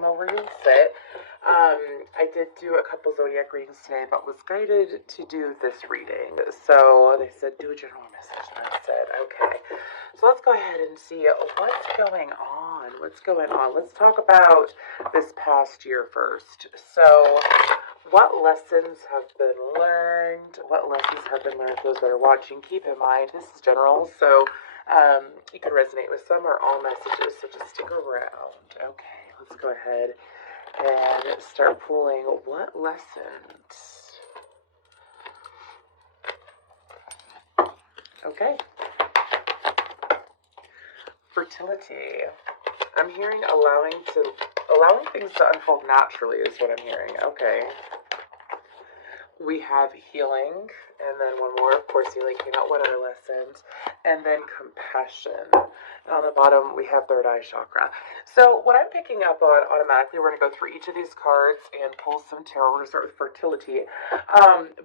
know where you'll sit. I did do a couple zodiac readings today, but was guided to do this reading. So they said, do a general message. And I said, okay. So let's go ahead and see what's going on. What's going on? Let's talk about this past year first. So what lessons have been learned? What lessons have been learned? Those that are watching, keep in mind, this is general. So you could resonate with some or all messages, so just stick around. Okay, let's go ahead and start pulling what lessons. Okay. Fertility. I'm hearing allowing things to unfold naturally is what I'm hearing. Okay. We have healing, and then one more, of course, healing came out. What other lessons? And then compassion. And on the bottom, we have third eye chakra. So what I'm picking up on automatically, we're going to go through each of these cards and pull some tarot. We're going to start with fertility.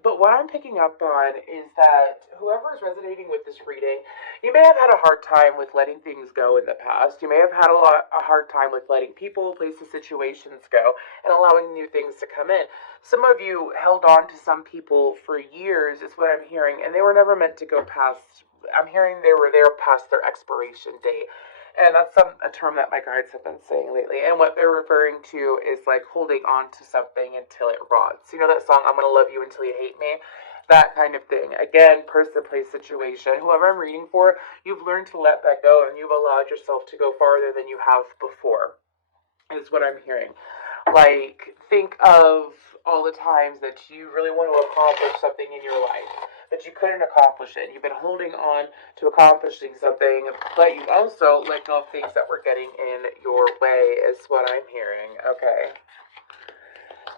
But what I'm picking up on is that whoever is resonating with this reading, you may have had a hard time with letting things go in the past. You may have had a hard time with letting people, places, situations go and allowing new things to come in. Some of you held on to some people for years, is what I'm hearing, and they were never meant to go past. I'm hearing they were there past their expiration date. And that's a term that my guides have been saying lately. And what they're referring to is like holding on to something until it rots. You know that song, I'm going to love you until you hate me? That kind of thing. Again, person, place, situation. Whoever I'm reading for, you've learned to let that go and you've allowed yourself to go farther than you have before, is what I'm hearing. Like, think of all the times that you really want to accomplish something in your life, that you couldn't accomplish it. You've been holding on to accomplishing something, but you also let go of things that were getting in your way, is what I'm hearing. Okay.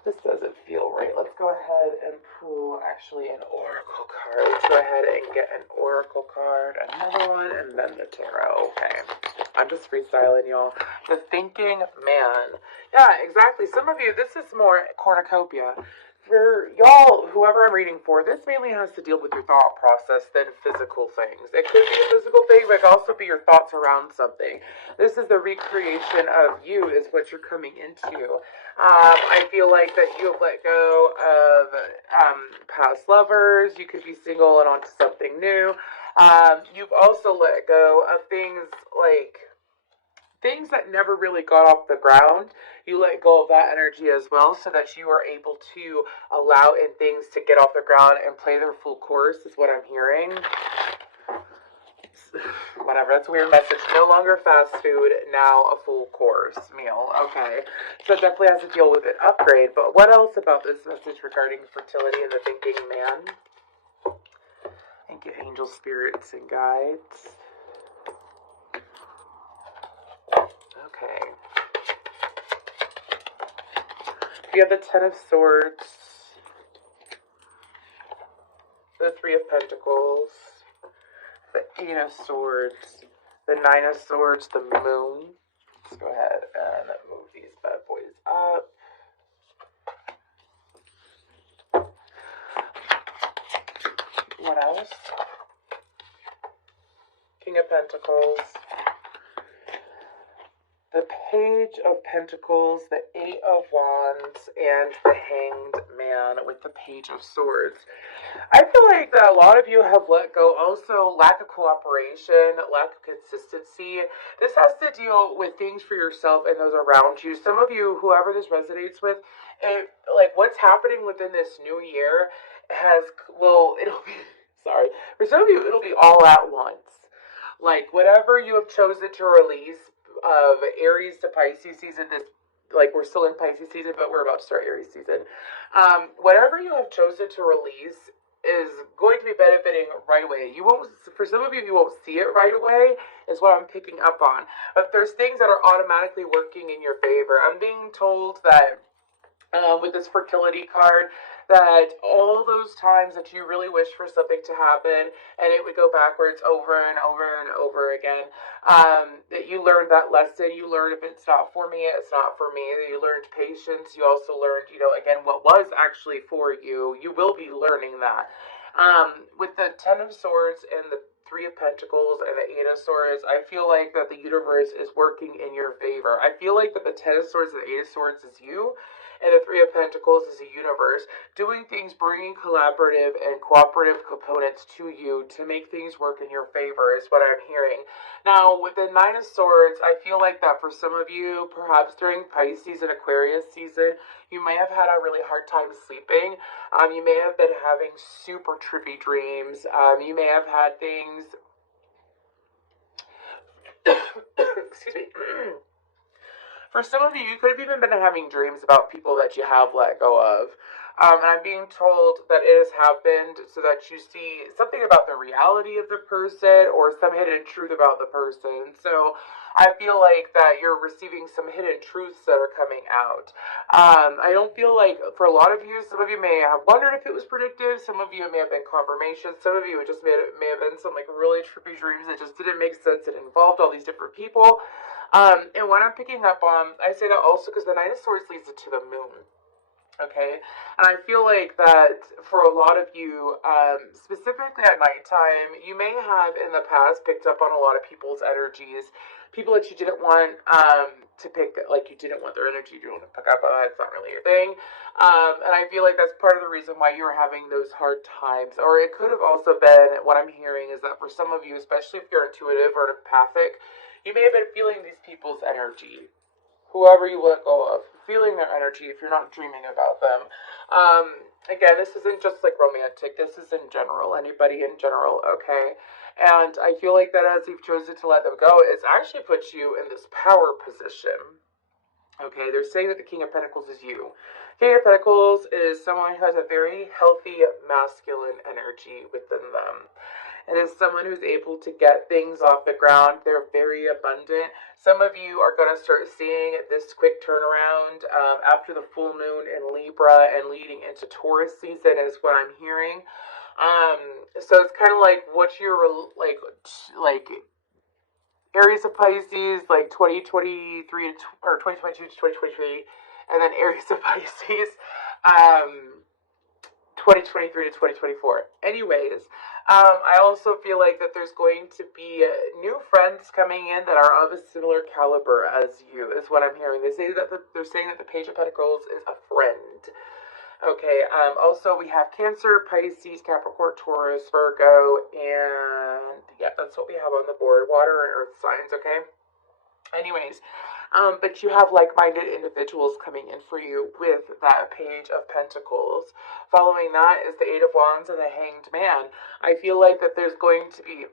This doesn't feel right. Let's go ahead and pull actually an oracle card. Let's go ahead and get an oracle card, another one, and then the tarot. Okay. I'm just freestyling, y'all. The thinking man. Yeah, exactly. Some of you, this is more cornucopia. For y'all, whoever I'm reading for, this mainly has to deal with your thought process than physical things. It could be a physical thing, but it could also be your thoughts around something. This is the recreation of you, is what you're coming into. I feel like that you have let go of past lovers. You could be single and onto something new. You've also let go of things that never really got off the ground. You let go of that energy as well, so that you are able to allow in things to get off the ground and play their full course, is what I'm hearing. Whatever, that's a weird message. No longer fast food, now a full course meal. Okay, so it definitely has to deal with an upgrade. But what else about this message regarding fertility and the thinking man? Thank you, angel spirits and guides. Okay. You have the Ten of Swords, the Three of Pentacles, the Eight of Swords, the Nine of Swords, the Moon. Let's go ahead and move these bad boys up. What else? King of Pentacles, the Page of Pentacles, the Eight of Wands, and the Hanged Man with the Page of Swords. I feel like that a lot of you have let go. Also, lack of cooperation, lack of consistency. This has to deal with things for yourself and those around you. Some of you, whoever this resonates with, like what's happening within this new year it'll be, sorry, for some of you, it'll be all at once. Like whatever you have chosen to release, of Aries to Pisces season, we're still in Pisces season, but we're about to start Aries season. Whatever you have chosen to release is going to be benefiting right away. For some of you, you won't see it right away, is what I'm picking up on. But there's things that are automatically working in your favor. I'm being told that with this fertility card, that all those times that you really wish for something to happen and it would go backwards over and over and over again, that you learned that lesson. You learned, if it's not for me, it's not for me. You learned patience. You also learned, again, what was actually for you. You will be learning that. With the Ten of Swords and the Three of Pentacles and the Eight of Swords, I feel like that the universe is working in your favor. I feel like that the Ten of Swords and the Eight of Swords is you, and the Three of Pentacles is the universe doing things, bringing collaborative and cooperative components to you to make things work in your favor is what I'm hearing. Now, with the Nine of Swords, I feel like that for some of you, perhaps during Pisces and Aquarius season, you may have had a really hard time sleeping. You may have been having super trippy dreams. You may have had things... Excuse me. For some of you, you could have even been having dreams about people that you have let go of. And I'm being told that it has happened so that you see something about the reality of the person or some hidden truth about the person. So I feel like that you're receiving some hidden truths that are coming out. I don't feel like, for a lot of you, some of you may have wondered if it was predictive. Some of you may have been confirmation. Some of you, it just may have been some like really trippy dreams that just didn't make sense. It involved all these different people. And what I'm picking up on, I say that also because the Nine of Swords leads it to the moon. Okay, and I feel like that for a lot of you, specifically at nighttime, you may have in the past picked up on a lot of people's energies, people that you didn't want to pick, like you didn't want their energy, you want to pick up on that, it's not really your thing. And I feel like that's part of the reason why you're having those hard times. Or it could have also been, what I'm hearing is that for some of you, especially if you're intuitive or empathic, you may have been feeling these people's energy. Whoever you let go of, feeling their energy if you're not dreaming about them. Again, this isn't just like romantic, this is in general, anybody in general, okay? And I feel like that as you've chosen to let them go, it's actually put you in this power position. Okay, they're saying that the King of Pentacles is you. King of Pentacles is someone who has a very healthy masculine energy within them. And as someone who's able to get things off the ground, they're very abundant. Some of you are going to start seeing this quick turnaround after the full moon in Libra and leading into Taurus season is what I'm hearing. So it's kind of like what you're like Aries of Pisces, like 2023 or 2022 to 2023, and then Aries of Pisces, 2023 to 2024. Anyways, I also feel like that there's going to be new friends coming in that are of a similar caliber as you, is what I'm hearing. They're saying that the Page of Pentacles is a friend. Okay, also we have Cancer, Pisces, Capricorn, Taurus, Virgo, and yeah, that's what we have on the board. Water and earth signs, okay? Anyways, but you have like-minded individuals coming in for you with that Page of Pentacles. Following that is the Eight of Wands and the Hanged Man. I feel like that there's going to be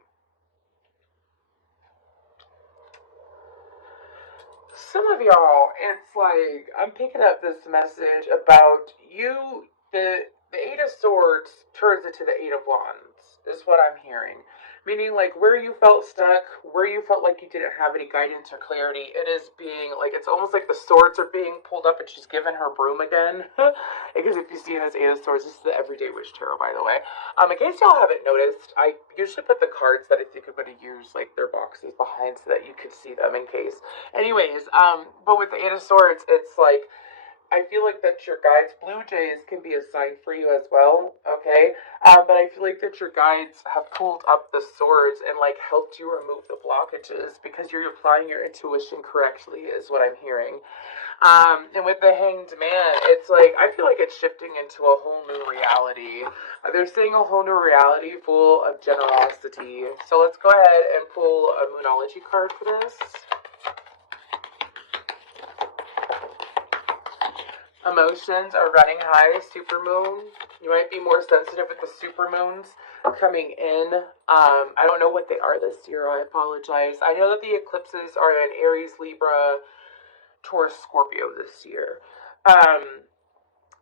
some of y'all, it's like, I'm picking up this message about you, the Eight of Swords turns into the Eight of Wands, is what I'm hearing. Meaning, like, where you felt stuck, where you felt like you didn't have any guidance or clarity, it is being, like, it's almost like the swords are being pulled up and she's given her broom again. Because if you see this Eight of Swords, this is the Everyday Witch Tarot, by the way. In case y'all haven't noticed, I usually put the cards that I think I'm going to use, like, their boxes behind so that you could see them in case. Anyways, but with the Eight of Swords, it's like, I feel like that your guides, Blue Jays, can be a sign for you as well, okay? But I feel like that your guides have pulled up the swords and, like, helped you remove the blockages because you're applying your intuition correctly, is what I'm hearing. And with the Hanged Man, it's like, I feel like it's shifting into a whole new reality. They're saying a whole new reality full of generosity. So let's go ahead and pull a Moonology card for this. Emotions are running high, supermoon. You might be more sensitive with the supermoons coming in. I don't know what they are this year, I apologize. I know that the eclipses are in Aries, Libra, Taurus, Scorpio this year.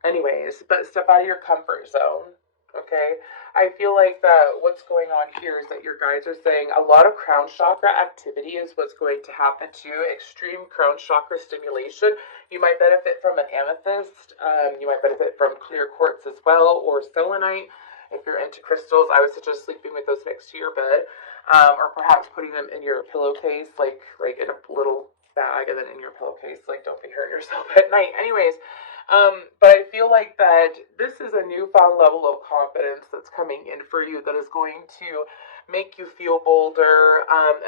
Anyways, but step out of your comfort zone, okay? I feel like that what's going on here is that your guides are saying a lot of crown chakra activity is what's going to happen to you. Extreme crown chakra stimulation. You might benefit from an amethyst. You might benefit from clear quartz as well, or selenite. If you're into crystals, I would suggest sleeping with those next to your bed, or perhaps putting them in your pillowcase, like in a little bag, and then in your pillowcase. Like, don't be hurting yourself at night. Anyways, But I feel like that this is a newfound level of confidence that's coming in for you that is going to make you feel bolder,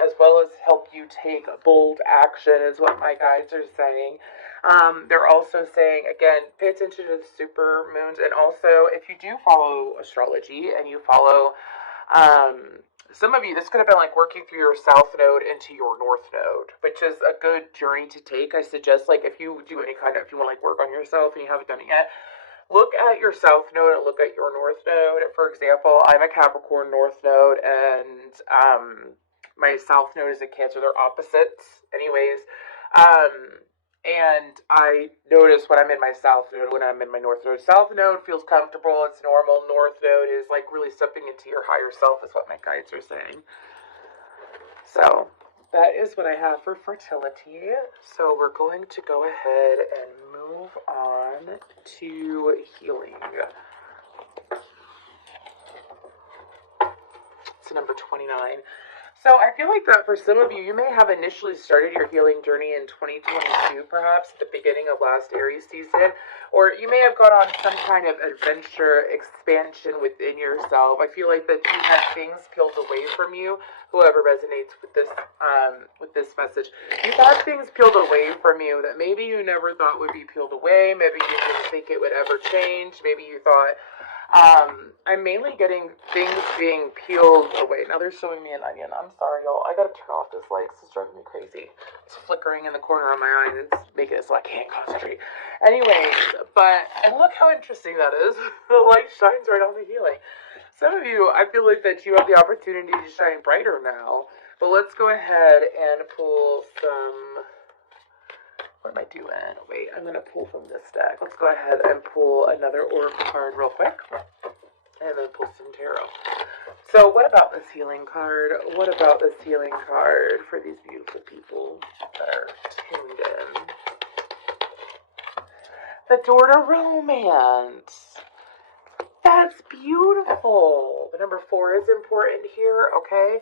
as well as help you take bold action, is what my guides are saying. They're also saying, again, pay attention to the super moons, and also if you do follow astrology and you follow, some of you, this could have been like working through your south node into your north node, which is a good journey to take. I suggest, like, if you do any kind of, if you want to like work on yourself and you haven't done it yet, look at your south node and look at your north node. For example, I'm a Capricorn north node, and my south node is a Cancer. They're opposites, anyways. And I notice when I'm in my south node, when I'm in my north node. South node feels comfortable, it's normal. North node is like really stepping into your higher self, is what my guides are saying. So that is what I have for fertility. So we're going to go ahead and move on to healing. It's number 29. So I feel like that for some of you, you may have initially started your healing journey in 2022, perhaps at the beginning of last Aries season, or you may have gone on some kind of adventure, expansion within yourself. I feel like that you had things peeled away from you. Whoever resonates with this message, you've had things peeled away from you that maybe you never thought would be peeled away. Maybe you didn't think it would ever change. Maybe you thought, I'm mainly getting things being peeled away. Now they're showing me an onion. I'm sorry, y'all. I gotta turn off this light. This is driving me crazy. It's flickering in the corner of my eye, and it's making it so I can't concentrate. Anyways, and look how interesting that is. The light shines right on the healing. Some of you, I feel like that you have the opportunity to shine brighter now. But let's go ahead and pull some... What am I doing? Wait, I'm going to pull from this deck. Let's go ahead and pull another oracle card real quick. And then pull some tarot. So what about this healing card? What about this healing card for these beautiful people that are tuned in? The door to romance. That's beautiful. The number 4 is important here, okay?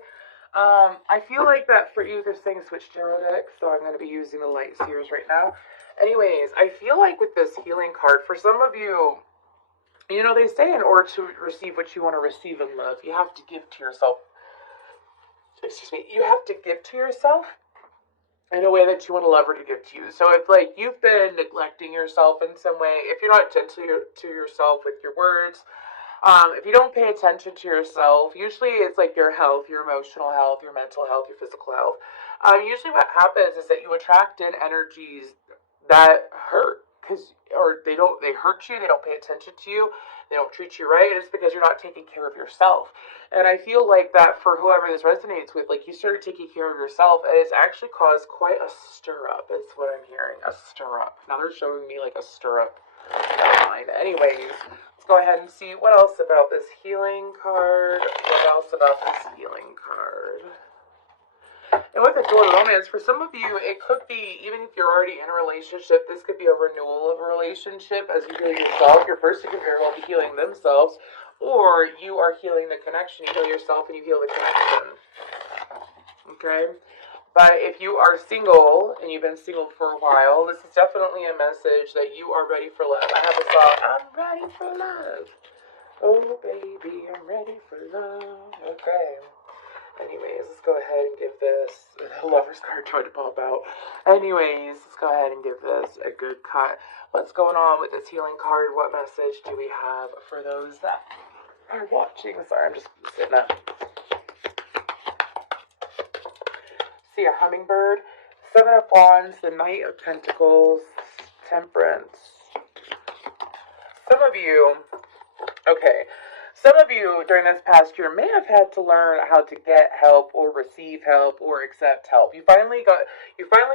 I feel like that for you, they're saying switch tarot deck, so I'm going to be using the Light Seers right now. Anyways, I feel like with this healing card, for some of you, you know, they say in order to receive what you want to receive in love, you have to give to yourself. Excuse me. You have to give to yourself in a way that you want a lover to give to you. So if, like, you've been neglecting yourself in some way, if you're not gentle to yourself with your words, if you don't pay attention to yourself, usually it's like your health, your emotional health, your mental health, your physical health. Usually what happens is that you attract in energies that hurt, or they hurt you, they don't pay attention to you, they don't treat you right. It's because you're not taking care of yourself. And I feel like that for whoever this resonates with, like, you started taking care of yourself, and it's actually caused quite a stir up, is what I'm hearing. A stir up. Now they're showing me like a stir up. Anyways, let's go ahead and see what else about this healing card. What else about this healing card? And with the door to romance, for some of you, it could be, even if you're already in a relationship, this could be a renewal of a relationship as you heal yourself. Your person could very well be healing themselves, or you are healing the connection. You heal yourself and you heal the connection. Okay? But if you are single, and you've been single for a while, this is definitely a message that you are ready for love. I have a song, I'm ready for love. Oh, baby, I'm ready for love. Okay. Anyways, let's go ahead and give this... The Lover's card tried to pop out. Anyways, let's go ahead and give this a good cut. What's going on with this healing card? What message do we have for those that are watching? Sorry, I'm just sitting up. See a hummingbird, 7 of Wands, the Knight of Pentacles, Temperance. Some of you during this past year may have had to learn how to get help or receive help or accept help. You finally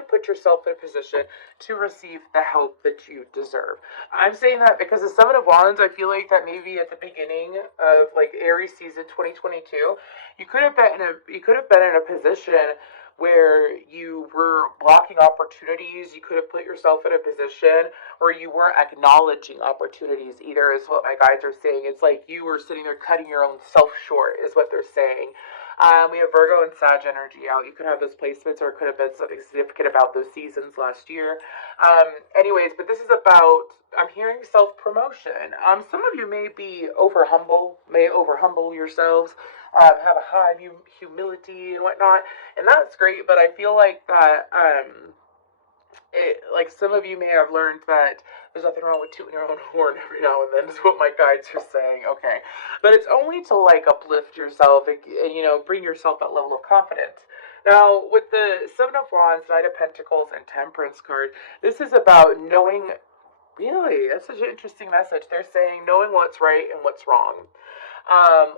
put yourself in a position to receive the help that you deserve. I'm saying that because the 7 of Wands, I feel like that maybe at the beginning of like Aries season 2022, you could have been in a position where you were blocking opportunities. You could have put yourself in a position where you weren't acknowledging opportunities either, is what my guides are saying. It's like you were sitting there cutting your own self short, is what they're saying. We have Virgo and Sag energy out. You could have those placements, or it could have been something significant about those seasons last year. Anyways, but this is about, I'm hearing self-promotion. Some of you may be may over-humble yourselves, have a high humility and whatnot, and that's great, but I feel like that, like some of you may have learned that there's nothing wrong with tooting your own horn every now and then, is what my guides are saying. Okay, but it's only to like uplift yourself and bring yourself that level of confidence. Now, with the Seven of Wands, Knight of Pentacles, and Temperance card, this is about knowing. Really, that's such an interesting message. They're saying knowing what's right and what's wrong.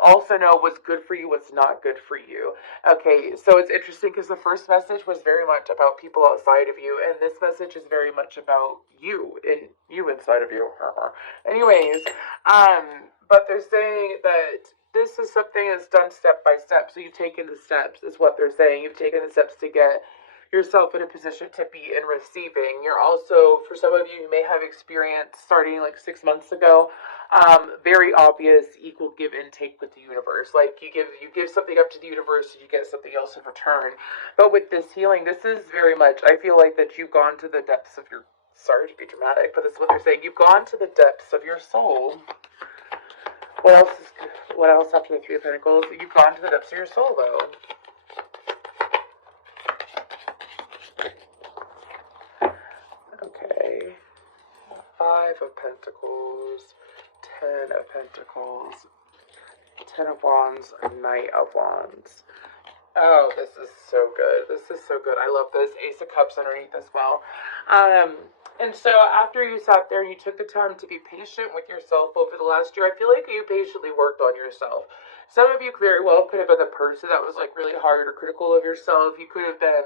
Also know what's good for you, what's not good for you. Okay, so it's interesting because the first message was very much about people outside of you, and this message is very much about you inside of you. Anyways, but they're saying that this is something that's done step by step. So you've taken the steps, is what they're saying. You've taken the steps to get yourself in a position to be in receiving. You're also, for some of you, you may have experience starting like 6 months ago. Very obvious equal give and take with the universe. Like you give something up to the universe and you get something else in return. But with this healing, this is very much, I feel like that you've gone to the depths of your, sorry to be dramatic, but this is what they're saying. You've gone to the depths of your soul. What else after the Three of Pentacles? You've gone to the depths of your soul, though. Okay. Five of Pentacles, 10 of Pentacles, 10 of Wands, Knight of Wands. Oh, this is so good. This is so good. I love this. Ace of Cups underneath as well. And so after you sat there and you took the time to be patient with yourself over the last year, I feel like you patiently worked on yourself. Some of you very well could have been the person that was like really hard or critical of yourself. You could have been,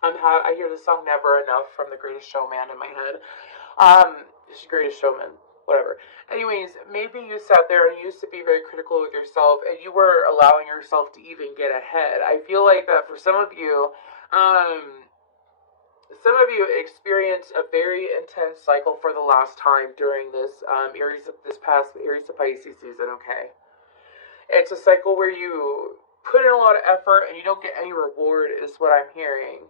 I hear the song Never Enough from The Greatest Showman in my head. Greatest Showman, whatever. Anyways, maybe you sat there and you used to be very critical with yourself and you were allowing yourself to even get ahead. I feel like that for some of you experienced a very intense cycle for the last time during this past Aries to Pisces season. Okay, it's a cycle where you put in a lot of effort and you don't get any reward, is what I'm hearing.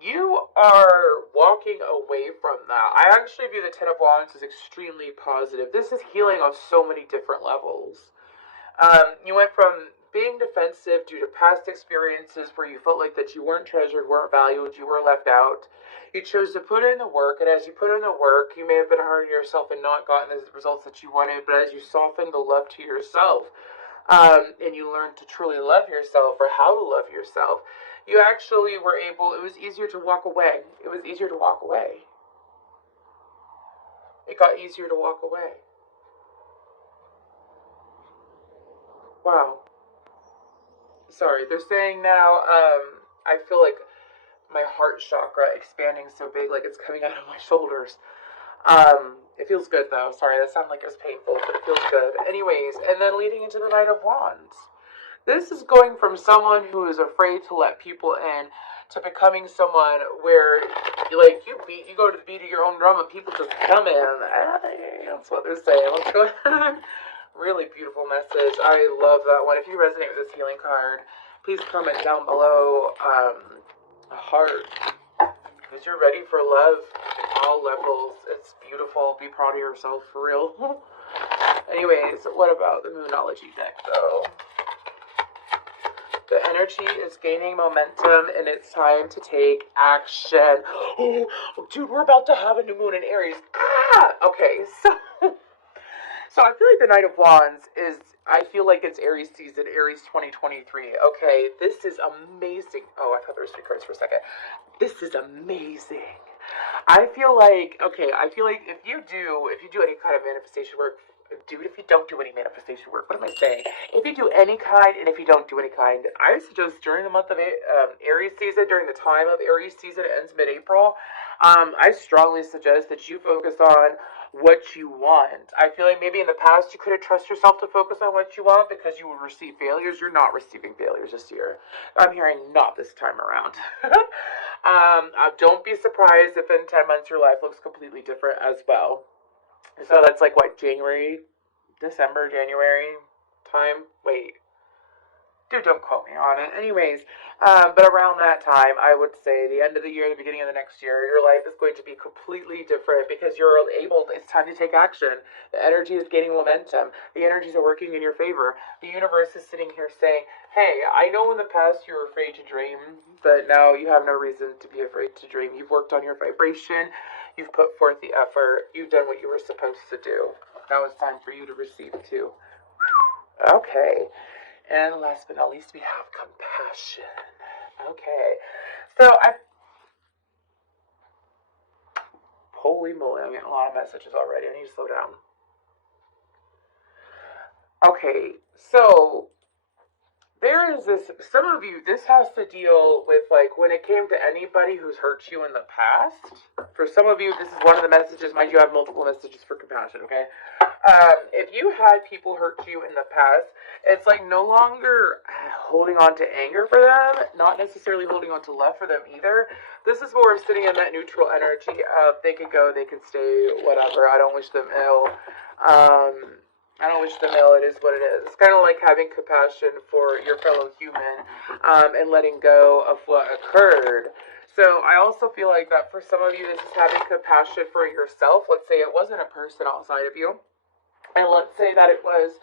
You are walking away from that. I actually view the Ten of Wands as extremely positive. This is healing on so many different levels. You went from being defensive due to past experiences where you felt like that you weren't treasured, weren't valued, you were left out. You chose to put in the work, and as you put in the work, you may have been hard on yourself and not gotten the results that you wanted, but as you softened the love to yourself, and you learned to truly love yourself, or how to love yourself, you actually were able, it was easier to walk away. It was easier to walk away. It got easier to walk away. Wow. Sorry, they're saying now, I feel like my heart chakra expanding so big, like it's coming out of my shoulders. It feels good though. Sorry, that sounded like it was painful, but it feels good. Anyways, and then leading into the Knight of Wands. This is going from someone who is afraid to let people in to becoming someone where you go to the beat of your own drum and people just come in. That's what they're saying. Let's go ahead. Really beautiful message. I love that one. If you resonate with this healing card, please comment down below a heart. Because you're ready for love at all levels. It's beautiful. Be proud of yourself, for real. Anyways, what about the Moonology deck, though? The energy is gaining momentum, and it's time to take action. Oh, dude, we're about to have a new moon in Aries. Okay, so I feel like the Knight of Wands is, I feel like it's Aries season, Aries 2023. Okay, this is amazing. Oh, I thought there was 3 cards for a second. This is amazing. I feel like if you do any kind of manifestation work, dude, if you don't do any manifestation work, what am I saying? If you do any kind, and if you don't do any kind, I suggest during the month of Aries season, during the time of Aries season, it ends mid-April, I strongly suggest that you focus on what you want. I feel like maybe in the past you couldn't trust yourself to focus on what you want because you would receive failures. You're not receiving failures this year. I'm hearing not this time around. Don't be surprised if in 10 months your life looks completely different as well. So that's like what, December, January time? Wait, Dude, don't quote me on it. Anyways, but around that time, I would say the end of the year, the beginning of the next year, your life is going to be completely different because you're able, it's time to take action. The energy is gaining momentum. The energies are working in your favor. The universe is sitting here saying, hey, I know in the past you were afraid to dream, but now you have no reason to be afraid to dream. You've worked on your vibration. You've put forth the effort. You've done what you were supposed to do. Now it's time for you to receive too. Okay. And last but not least, we have compassion. Okay. So holy moly, I'm getting a lot of messages already. I need to slow down. Okay, so there is this, some of you, this has to deal with, like, when it came to anybody who's hurt you in the past. For some of you, this is one of the messages. Mind you, I have multiple messages for compassion, okay? If you had people hurt you in the past, it's like no longer holding on to anger for them, not necessarily holding on to love for them either. This is more sitting in that neutral energy of they could go, they could stay, whatever. I don't wish them ill. I don't wish them ill. It is what it is. It's kind of like having compassion for your fellow human and letting go of what occurred. So I also feel like that for some of you, this is having compassion for yourself. Let's say it wasn't a person outside of you. And let's say that it was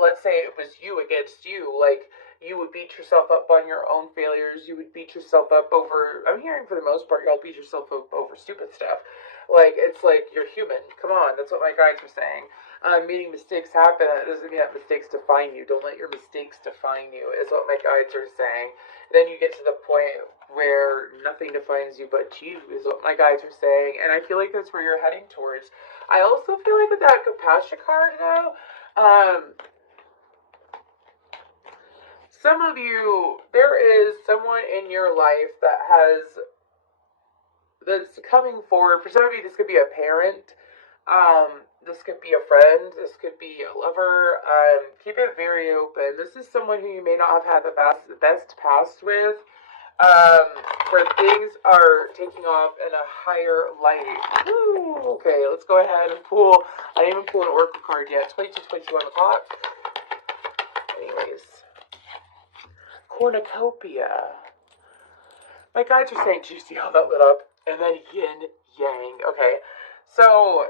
let's say it was you against you. Like, you would beat yourself up on your own failures. You would beat yourself up over, I'm hearing for the most part, y'all beat yourself up over stupid stuff. Like, it's like, you're human. Come on, that's what my guides are saying. Meaning mistakes happen, that doesn't mean that mistakes define you. Don't let your mistakes define you, is what my guides are saying. Then you get to the point where nothing defines you but you, is what my guides are saying. And I feel like that's where you're heading towards. I also feel like with that compassion card, though, some of you, there is someone in your life that's coming forward. For some of you, this could be a parent. This could be a friend. This could be a lover. Keep it very open. This is someone who you may not have had the best past with. Where things are taking off in a higher light. Woo, okay, let's go ahead and pull. I didn't even pull an oracle card yet. 22:22 on the clock. Anyways. Cornucopia. My guides are saying, do you see how that lit up? And then yin, yang. Okay, so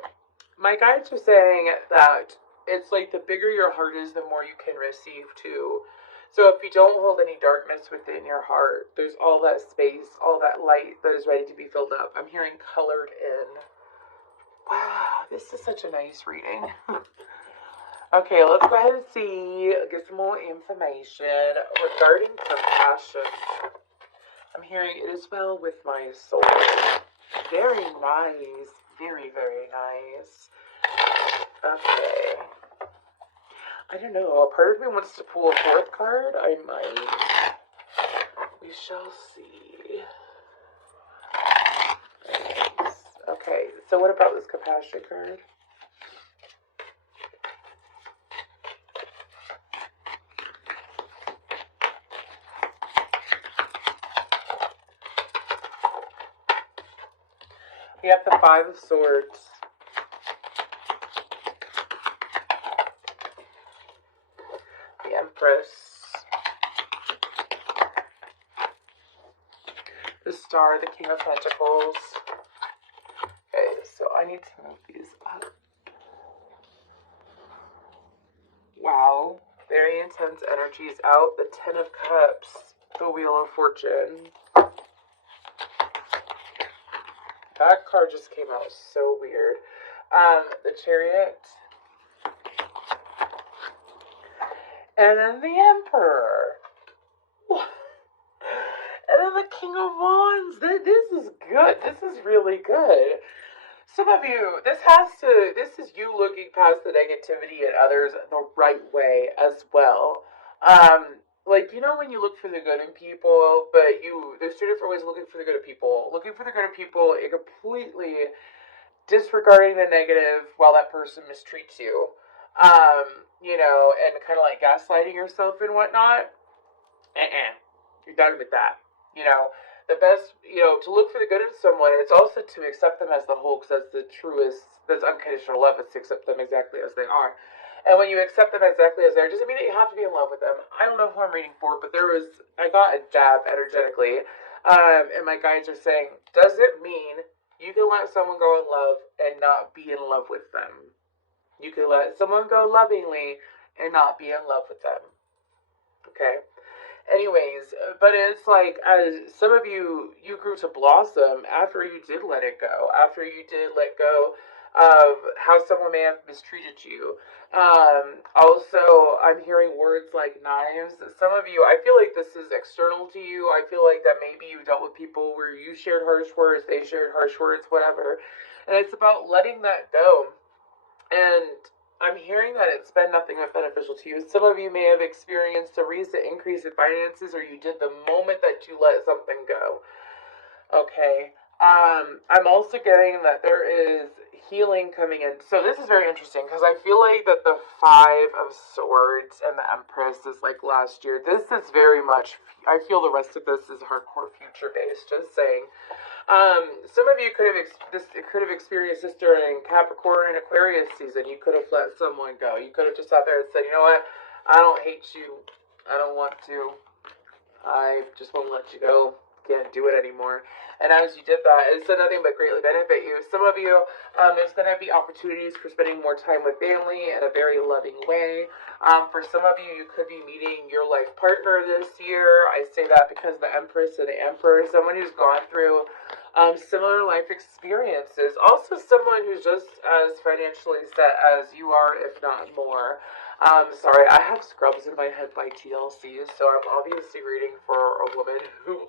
my guides are saying that it's like the bigger your heart is, the more you can receive too. So if you don't hold any darkness within your heart, there's all that space, all that light that is ready to be filled up. I'm hearing colored in. Wow, this is such a nice reading. Okay, let's go ahead and get some more information regarding compassion. I'm hearing it is well with my soul. Very nice. Very, very nice. Okay. I don't know. A part of me wants to pull a fourth card. I might. We shall see. Nice. Okay, so what about this compassion card? We have the Five of Swords. The Empress. The Star, the King of Pentacles. Okay, so I need to move these up. Wow. Very intense energies out. The Ten of Cups. The Wheel of Fortune. That card just came out so weird. The Chariot. And then the Emperor. And then the King of Wands. This is good. This is really good. Some of you, this is you looking past the negativity in others the right way as well. Like, you know when you look for the good in people, but there's two different ways of looking for the good of people. Looking for the good of people and completely disregarding the negative while that person mistreats you. You know, and kind of like gaslighting yourself and whatnot. You're done with that. You know, the best, to look for the good in someone, it's also to accept them as the whole, because that's the truest, that's unconditional love, is to accept them exactly as they are. And when you accept them exactly as they are, doesn't mean that you have to be in love with them. I don't know who I'm reading for, but I got a jab energetically. And my guides are saying, does it mean you can let someone go in love and not be in love with them? You can let someone go lovingly and not be in love with them. Okay? Anyways, but it's like, as some of you grew to blossom after you did let it go, after you did let go of how someone may have mistreated you. Also, I'm hearing words like knives. Some of you, I feel like this is external to you. I feel like that maybe you dealt with people where you shared harsh words, they shared harsh words, whatever. And it's about letting that go. And I'm hearing that it's been nothing but beneficial to you. Some of you may have experienced a recent increase in finances, or you did the moment that you let something go. Okay. I'm also getting that there is healing coming in. So this is very interesting because I feel like that the Five of Swords and the Empress is like last year. This is very much, I feel the rest of this is hardcore future based, just saying. Some of you could have experienced this during Capricorn and Aquarius season. You could have let someone go. You could have just sat there and said, you know what, I don't hate you. I don't want to. I just want to let you go. Can't do it anymore. And as you did that, it's nothing but greatly benefit you. Some of you, there's going to be opportunities for spending more time with family in a very loving way. For some of you, you could be meeting your life partner this year. I say that because the Empress and the Emperor, someone who's gone through similar life experiences. Also someone who's just as financially set as you are, if not more. Sorry, I have scrubs in my head by TLC, so I'm obviously reading for a woman who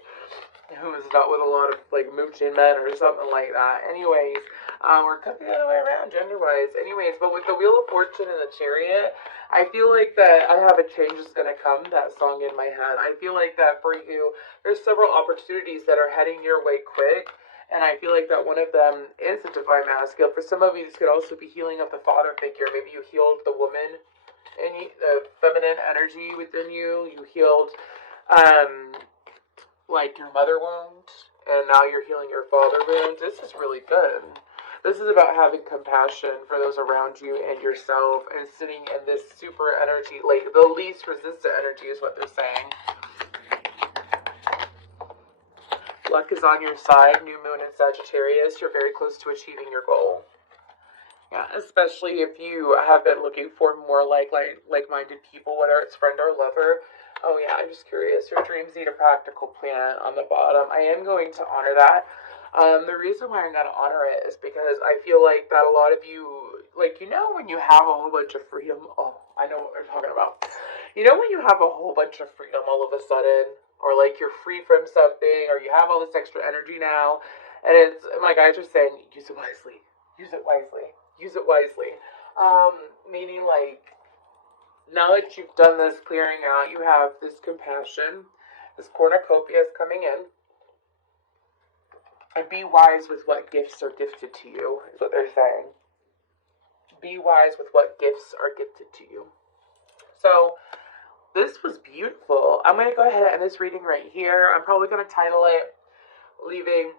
is not with a lot of like mooching men or something like that. Anyways, or it could be the other way around gender-wise. Anyways, but with the Wheel of Fortune and the Chariot, I feel like that I have a change is gonna come, that song in my head. I feel like that for you, there's several opportunities that are heading your way quick. And I feel like that one of them is a divine masculine. For some of you, this could also be healing of the father figure. Maybe you healed the woman and the feminine energy within you. You healed like your mother wound, and now you're healing your father wound. This is really good. This is about having compassion for those around you and yourself, and sitting in this super energy, like the least resistant energy is what they're saying. Luck is on your side. New moon in Sagittarius. You're very close to achieving your goal. Yeah, especially if you have been looking for more like-minded people, whether it's friend or lover. Oh yeah, I'm just curious. Your dreams need a practical plan on the bottom. I am going to honor that. The reason why I'm going to honor it is because I feel like that a lot of you, like, you know when you have a whole bunch of freedom? Oh, I know what we're talking about. You know when you have a whole bunch of freedom all of a sudden? Or like you're free from something, or you have all this extra energy now, and it's, my guys are saying, use it wisely. Use it wisely. Use it wisely. Meaning like, now that you've done this clearing out, you have this compassion, this cornucopia is coming in, and be wise with what gifts are gifted to you, is what they're saying. Be wise with what gifts are gifted to you. So, this was beautiful. I'm going to go ahead and end this reading right here. I'm probably going to title it, leaving